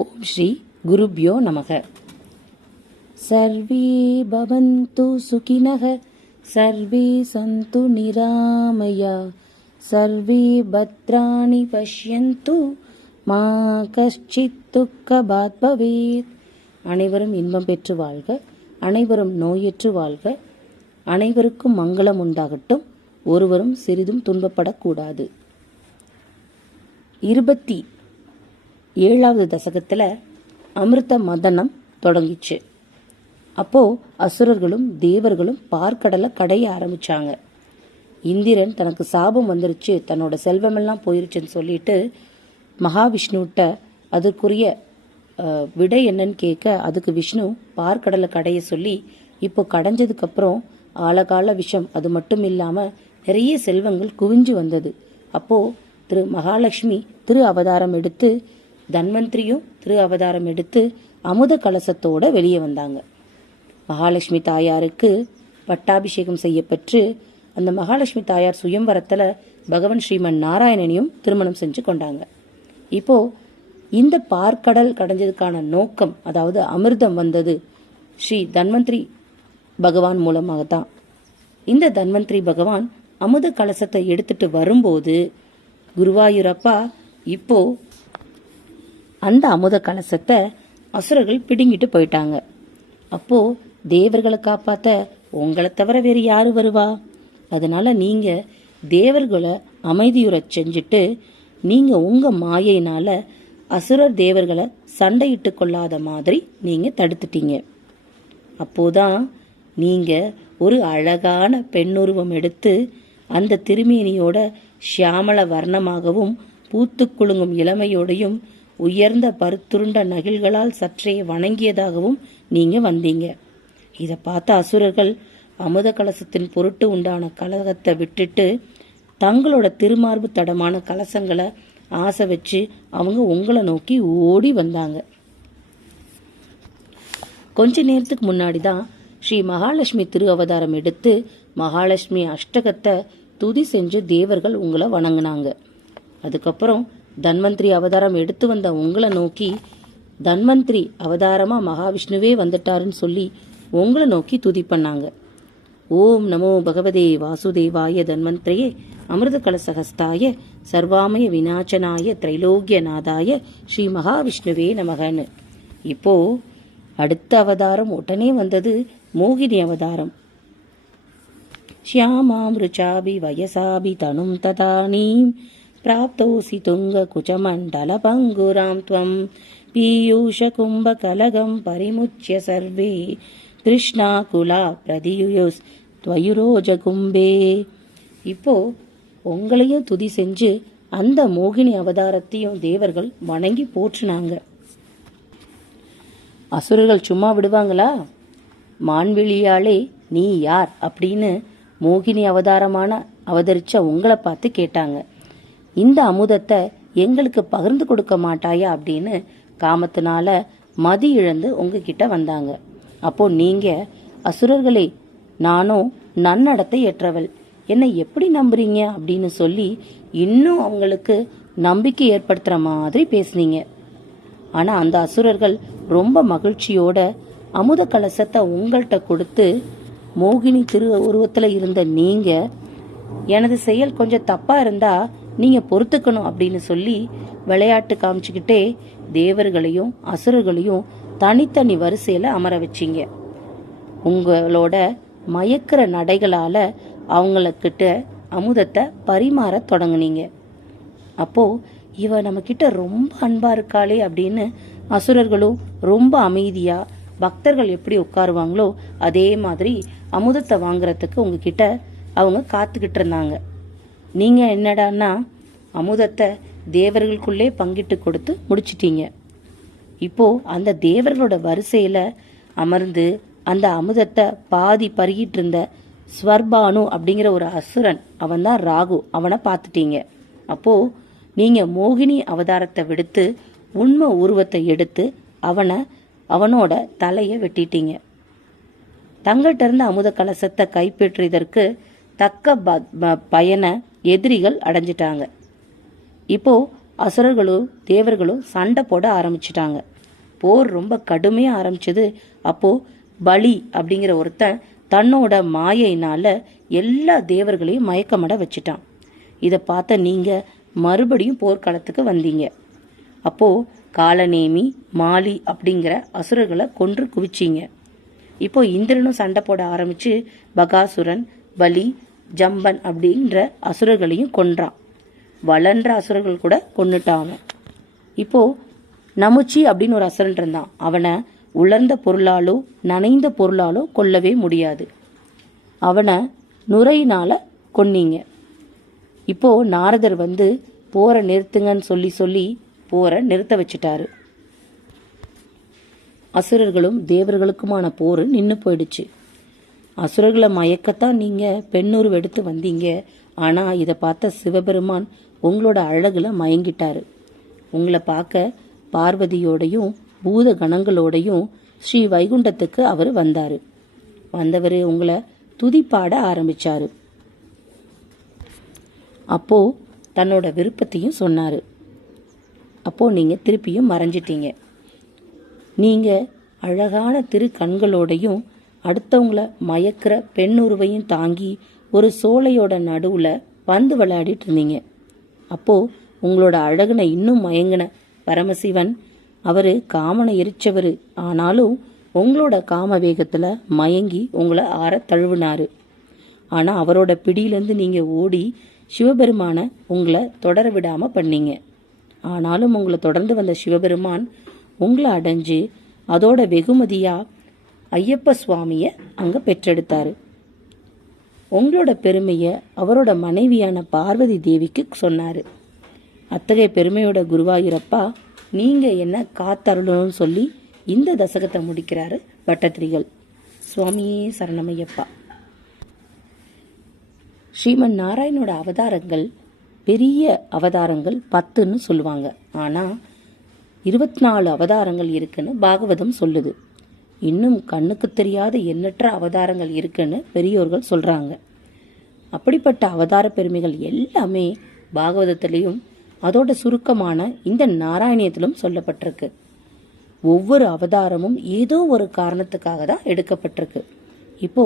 ஓம் ஸ்ரீ குருப்யோ நமக. சர்வே பவந்து சுகினக சர்வே சந்து நிராமயா சர்வே பத்ராணி பஷ்யந்து மா கஷ்டித் துக்கபாத் பவேத் அனைவரும் இன்பம் பெற்று வாழ்க அனைவரும் நோயற்று வாழ்க அனைவருக்கும் மங்களம் உண்டாகட்டும் ஒருவரும் சிறிதும் துன்பப்படக்கூடாது. இருபத்தி ஏழாவது தசகத்தில் அமிர்த மதனம் தொடங்கிச்சு. அப்போது அசுரர்களும் தேவர்களும் பார்க்கடலை கடைய ஆரம்பித்தாங்க இந்திரன் தனக்கு சாபம் வந்துருச்சு தன்னோட செல்வமெல்லாம் போயிருச்சுன்னு சொல்லிட்டு மகாவிஷ்ணுட்ட அதற்குரிய விடை என்னன்னு கேட்க அதுக்கு விஷ்ணு பார்க்கடலை கடைய சொல்லி இப்போ கடைஞ்சதுக்கப்புறம் ஆழகால விஷம் அது மட்டும் இல்லாமல் நிறைய செல்வங்கள் குவிஞ்சு வந்தது. அப்போது திரு மகாலட்சுமி திரு அவதாரம் எடுத்து தன்வந்திரியும் திரு அவதாரம் எடுத்து அமுத கலசத்தோட வெளியே வந்தாங்க. மகாலட்சுமி தாயாருக்கு பட்டாபிஷேகம் செய்யப்பெற்று அந்த மகாலட்சுமி தாயார் சுயம்பரத்தில் பகவான் ஸ்ரீமன் நாராயணனையும் திருமணம் செஞ்சு கொண்டாங்க. இப்போ இந்த பார்க்கடல் கடைஞ்சதுக்கான நோக்கம் அதாவது அமிர்தம் வந்தது ஸ்ரீ தன்வந்திரி பகவான் மூலமாக தான் இந்த தன்வந்திரி பகவான் அமுத கலசத்தை எடுத்துட்டு வரும்போது குருவாயூரப்பா இப்போ அந்த அமுத கலசத்தை அசுரர்கள் பிடுங்கிட்டு போயிட்டாங்க. அப்போ தேவர்களை காப்பாத்த உங்களை தவிர வேறு யாரு வருவா? அதனால நீங்க தேவர்களை அமைதியுறச் செஞ்சுட்டு நீங்க உங்க மாயையினால அசுரர் தேவர்களை சண்டையிட்டு கொள்ளாத மாதிரி நீங்க தடுத்துட்டீங்க. அப்போதான் நீங்க ஒரு அழகான பெண்ணுருவம் எடுத்து அந்த திருமேனியோட ஷியாமள வர்ணமாகவும் பூத்து குலுங்கும் இளமையோடையும் உயர்ந்த பருத்துருண்ட நகில்களால் சற்றே வணங்கியதாகவும் நீங்க வந்தீங்க. இதை பார்த்த அசுரர்கள் அமுத கலசத்தின் பொருட்டு உண்டான கலகத்தை விட்டுட்டு தங்களோட திருமார்பு தடமான கலசங்களை ஆசை வச்சு அவங்க உங்களை நோக்கி ஓடி வந்தாங்க. கொஞ்ச நேரத்துக்கு முன்னாடி தான் ஸ்ரீ மகாலட்சுமி திரு அவதாரம் எடுத்து மகாலட்சுமி அஷ்டகத்தை துதி செஞ்சு தேவர்கள் உங்களை வணங்கினாங்க. அதுக்கப்புறம் தன்வந்திரி அவதாரம் எடுத்து வந்த உங்களை நோக்கி தன்வந்திரி அவதாரமாக மகாவிஷ்ணுவே வந்துட்டாருன்னு சொல்லி உங்களை நோக்கி துதி பண்ணாங்க. ஓம் நமோ பகவதே வாசுதேவாய தன்வந்திரையே அமிர்த கலசகஸ்தாய சர்வாமய வினாச்சனாய திரைலோக்கியநாதாய ஸ்ரீ மகாவிஷ்ணுவே நமகன்னு. இப்போ அடுத்த அவதாரம் உடனே வந்தது மோகினி அவதாரம். ஷியாமாமிருச்சாபி வயசாபி தனும் ததானீம் प्राप्तोऽसि तुङ्गकुचमण्डलपङ्गुरां त्वं पीयूषकुम्भकलगं परिमुच्य सर्वे तृष्णाकुला பிரதியுயோஸ்துவயுரோஜகும்பே இப்போ உங்களையும் துதி செஞ்சு அந்த மோகினி அவதாரத்தையும் தேவர்கள் வணங்கி போற்றுனாங்க அசுரர்கள் சும்மா விடுவாங்களா மான்விழியாளே நீ யார் அப்படின்னு மோகினி அவதாரமான அவதரிச்ச உங்களை பார்த்து கேட்டாங்க இந்த அமுதத்தை எங்களுக்கு பகிர்ந்து கொடுக்க மாட்டாயா அப்படின்னு காமத்தினால மதி இழந்து உங்ககிட்ட வந்தாங்க. அப்போ நீங்க அசுரர்களே நானும் நன்னடத்தை ஏற்றவள். என்னை எப்படி நம்புறீங்க அப்படின்னு சொல்லி இன்னும் அவங்களுக்கு நம்பிக்கை ஏற்படுத்துற மாதிரி பேசுனீங்க. ஆனா அந்த அசுரர்கள் ரொம்ப மகிழ்ச்சியோட அமுத கலசத்தை உங்கள்கிட்ட கொடுத்து மோகினி திரு உருவத்துல இருந்த நீங்க எனது செயல் கொஞ்சம் தப்பா இருந்தா நீங்கள் பொறுத்துக்கணும் அப்படின்னு சொல்லி விளையாட்டு காமிச்சுக்கிட்டே தேவர்களையும் அசுரர்களையும் தனித்தனி வரிசையில் அமர வச்சீங்க. உங்களோட மயக்கிற நடைகளால் அவங்களுக்கிட்ட அமுதத்தை பரிமாற தொடங்குனீங்க. அப்போது இவ நம்மக்கிட்ட ரொம்ப அன்பாக இருக்காளே அப்படின்னு அசுரர்களும் ரொம்ப அமைதியாக பக்தர்கள் எப்படி உட்காருவாங்களோ அதே மாதிரி அமுதத்தை வாங்குறதுக்கு உங்ககிட்ட அவங்க காத்துக்கிட்டு இருந்தாங்க. நீங்க என்னடான்னா அமுதத்தை தேவர்களுக்குள்ளே பங்கிட்டு கொடுத்து முடிச்சிட்டீங்க. இப்போ அந்த தேவர்களோட வரிசையில அமர்ந்து அந்த அமுதத்தை பாதி பருகிட்டு இருந்த ஸ்வர்பானு அப்படிங்கிற ஒரு அசுரன் அவன் தான் ராகு அவனை பார்த்துட்டீங்க. அப்போ நீங்க மோகினி அவதாரத்தை விடுத்து உண்மை உருவத்தை எடுத்து அவனை அவனோட தலையை வெட்டிட்டீங்க. தங்கள்கிட்ட இருந்த அமுத கலசத்தை கைப்பற்றியதற்கு தக்க ப- ப- பயனை எதிரிகள் அடைஞ்சிட்டாங்க. இப்போ அசுரர்களும் தேவர்களும் சண்டை போட ஆரம்பிச்சிட்டாங்க. போர் ரொம்ப கடுமையாக ஆரம்பிச்சது. அப்போ பலி அப்படிங்கிற ஒருத்தன் தன்னோட மாயையினால் எல்லா தேவர்களையும் மயக்கமட வச்சிட்டான். இதை பார்த்த நீங்க மறுபடியும் போர்க்களத்துக்கு வந்தீங்க. அப்போ காலநேமி மாலி அப்படிங்கிற அசுரர்களை கொன்று குவிச்சிங்க. இப்போ இந்திரனும் சண்டை போட ஆரம்பிச்சு பகாசுரன் பலி ஜம்பன் அப்படின்ற அசுரர்களையும் கொன்றான். வளன்ற அசுரர்கள் கூட கொன்னுட்டாங்க இப்போ நமுச்சி அப்படின்னு ஒரு அசுரன் இருந்தான். அவனை உலர்ந்த பொருளாலோ நனைந்த பொருளாலோ கொல்லவே முடியாது. அவனை நுரையினால கொன்னீங்க. இப்போ நாரதர் வந்து போரை நிறுத்துங்கன்னு சொல்லி சொல்லி போரை நிறுத்த வச்சிட்டாரு. அசுரர்களும் தேவர்களுக்குமான போர் நின்று போயிடுச்சு. அசுரர்களை மயக்கத்தான் நீங்க பெண்ணுருவ எடுத்து வந்தீங்க. ஆனா இதை பார்த்த சிவபெருமான் உங்களோட அழகுல மயங்கிட்டாரு. உங்களை பார்க்க பார்வதியோடையும் பூத கணங்களோடையும் ஸ்ரீ வைகுண்டத்துக்கு அவர் வந்தாரு. வந்தவர் உங்களை துதிப்பாட ஆரம்பிச்சாரு. அப்போ தன்னோட விருப்பத்தையும் சொன்னார். அப்போ நீங்கள் திருப்பியும் மறைஞ்சிட்டீங்க. நீங்கள் அழகான திரு கண்களோடையும் அடுத்தவங்கள மயக்கிற பெண்ணுருவையும் தாங்கி ஒரு சோலையோட நடுவுல பந்து விளையாடிட்டு இருந்தீங்க. அப்போ உங்களோட அழகுன இன்னும் மயங்கின பரமசிவன் அவரு காமனை எரிச்சவர். ஆனாலும் உங்களோட காம வேகத்துல மயங்கி உங்களை ஆற தழுவினாரு. ஆனா அவரோட பிடியிலேருந்து நீங்க ஓடி சிவபெருமான உங்களை தொடர விடாம பண்ணீங்க. ஆனாலும் உங்களை தொடர்ந்து வந்த சிவபெருமான் உங்களை அடைஞ்சு அதோட வெகுமதியா ஐயப்ப சுவாமியை அங்கே பெற்றெடுத்தாரு. உங்களோட பெருமையை அவரோட மனைவியான பார்வதி தேவிக்கு சொன்னார். அத்தகைய பெருமையோட குருவாயூரப்பா நீங்கள் என்ன காத்தருளணும்னு சொல்லி இந்த தசகத்தை முடிக்கிறாரு பட்டத்திரிகள். சுவாமியே சரணமையப்பா. ஸ்ரீமன் நாராயணோட அவதாரங்கள் பெரிய அவதாரங்கள் பத்துன்னு சொல்லுவாங்க. ஆனால் இருபத்தி நாலு அவதாரங்கள் இருக்குன்னு பாகவதம் சொல்லுது. இன்னும் கண்ணுக்கு தெரியாத எண்ணற்ற அவதாரங்கள் இருக்குன்னு பெரியோர்கள் சொல்கிறாங்க அப்படிப்பட்ட அவதார பெருமைகள் எல்லாமே பாகவதத்திலையும் அதோட சுருக்கமான இந்த நாராயணியத்திலும் சொல்லப்பட்டிருக்கு. ஒவ்வொரு அவதாரமும் ஏதோ ஒரு காரணத்துக்காக தான் எடுக்கப்பட்டிருக்கு. இப்போ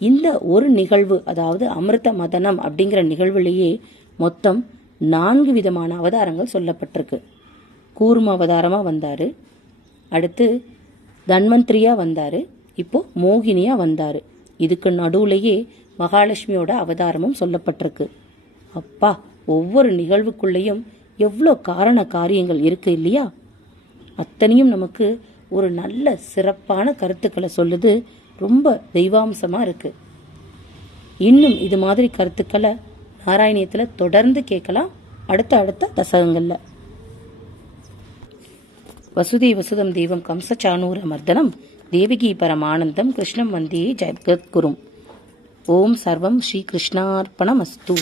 இந்த ஒரு நிகழ்வு அதாவது அமிர்த மதனம் அப்படிங்கிற நிகழ்வுலேயே மொத்தம் நான்கு விதமான அவதாரங்கள் சொல்லப்பட்டிருக்கு. கூர்ம அவதாரமாக வந்தார். அடுத்து தன்வந்திரியாக வந்தார். இப்போது மோகினியாக வந்தார். இதுக்கு நடுவுலையே மகாலட்சுமியோட அவதாரமும் சொல்லப்பட்டிருக்கு. அப்பா ஒவ்வொரு நிகழ்வுக்குள்ளேயும் எவ்வளோ காரண காரியங்கள் இருக்கு இல்லையா? அத்தனையும் நமக்கு ஒரு நல்ல சிறப்பான கருத்துக்களை சொல்லுது. ரொம்ப தெய்வாம்சமாக இருக்குது இன்னும் இது மாதிரி கருத்துக்களை நாராயணியத்தில் தொடர்ந்து கேட்கலாம். அடுத்த அடுத்த தசகங்களில். வசுதே வசுதம் தெய்வம் கம்சச்சானூர மர்தனம் தேவகி பரமானந்தம் கிருஷ்ணம் வந்தியே ஜெயத்குரும் ஓம் சர்வம் ஸ்ரீ கிருஷ்ணார்ப்பணமஸ்து